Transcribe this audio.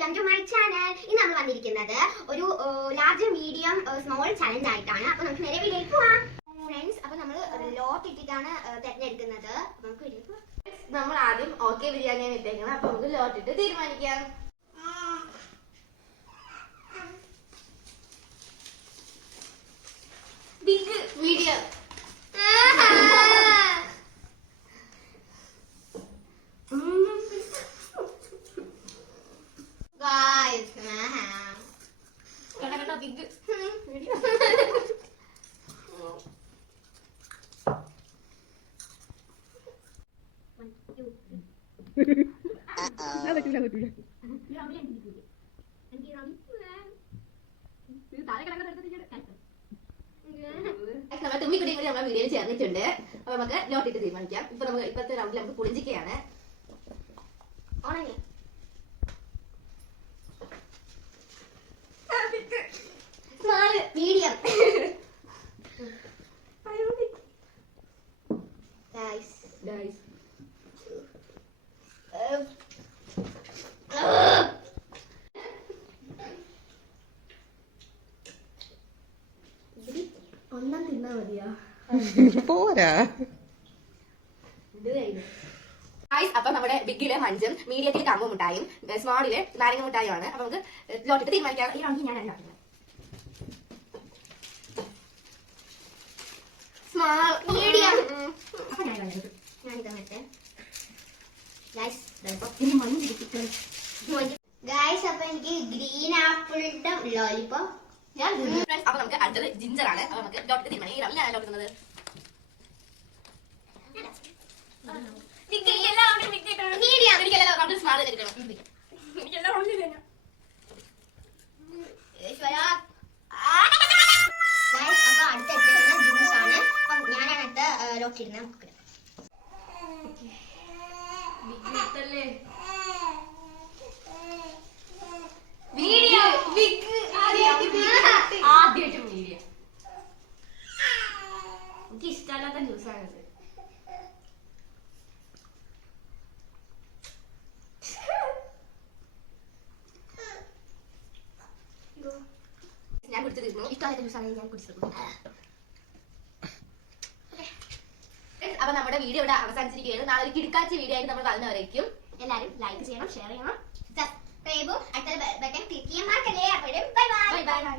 Welcome to my channel. ഇന്ന് നമ്മൾ വന്നിരിക്കുന്നത് ഒരു ലാർജ് മീഡിയം സ്മോൾ ചലഞ്ച് ആയിട്ടാണ്. അപ്പൊ നമുക്ക് നേരെ വീഡിയോയിലേക്ക് പോവാം ഫ്രണ്ട്സ്. അപ്പൊ നമ്മൾ ലോട്ട് ഇട്ടിട്ടാണ് തിരഞ്ഞെടുക്കുന്നത്. നമുക്ക് വീഡിയോയിലേക്ക് പോവാം. നമ്മൾ ആദ്യം ഓക്കെ ബിരിയാണിയാണ് ഇട്ടേക്കുന്നത്. അപ്പൊ നമുക്ക് ലോട്ട് ഇട്ട് തീരുമാനിക്കാം. ബിഗ് മീഡിയം ബിഗ് നമ്മൾ തുമ്മിക്കുടിയും കൂടി നമ്മളെ വീഡിയോയിൽ ചേർന്നിട്ടുണ്ട്. അപ്പൊ നമുക്ക് ലോട്ട് ഇട്ട് തീരുമാനിക്കാം. ഇപ്പൊ നമുക്ക് ഇപ്പത്തെ റൗണ്ടിൽ നമുക്ക് പുളിഞ്ചിക്കയാണ്. മീഡിയം ഒന്നാം തിന്നാ മതിയാ പോരാ. അപ്പൊ നമ്മുടെ ബിഗില് മഞ്ചും മീഡിയത്തിൽ കമ്പ് മുട്ടായും സ്മോളില് നാരങ്ങ മുട്ടായുമാണ്. അപ്പൊ നമുക്ക് ലോട്ടിട്ട് തീരുമാനിക്കാം. ഈ റൗണ്ടിൽ ഞാൻ ഉണ്ടാക്കുന്നത് സ്മോൾ മീഡിയം. അപ്പൊ ഞാനിതാ ഗൈസ്. അപ്പൊ എനിക്ക് ഗ്രീൻ ആപ്പിളിന്റെ ലോലിപോപ്പ്. അപ്പൊ നമുക്ക് അടുത്തത് ജിഞ്ചർ ആണ്. അപ്പൊ നമുക്ക് ലോട്ട് തീരുമാനം. ഈ റൗണ്ടിൽ ഞാൻ ലോട്ടുന്നത് അപ്പൊ അടുത്ത ജ്യൂസ് ആണ്. അപ്പൊ ഞാനാണ് അടുത്ത ലോട്ടിടുന്നത്. ആദ്യമായിട്ട് മീഡിയം. എനിക്ക് ഇഷ്ടമല്ലാത്ത ജ്യൂസാണത്. ഞാൻ കുടിച്ചു തീർന്നു. ഇഷ്ടമായിട്ട് ജ്യൂസാണെങ്കിൽ ഞാൻ കുടിച്ചു. അപ്പൊ നമ്മുടെ വീഡിയോ ഇവിടെ അവസാനിച്ചിരിക്കുകയാണ്. നാളെ ഒരു കിടക്കാച്ച വീഡിയോ ആയിട്ട് നമ്മൾ വരുന്നവരേക്കും എല്ലാവരും ലൈക്ക് ചെയ്യണം, ഷെയർ ചെയ്യണം, സബ്സ്ക്രൈബും അടുത്ത ബട്ടൺ ക്ലിക്ക് ചെയ്യാൻ മറക്കല്ലേ. അപ്പോഴും ബൈ ബൈ.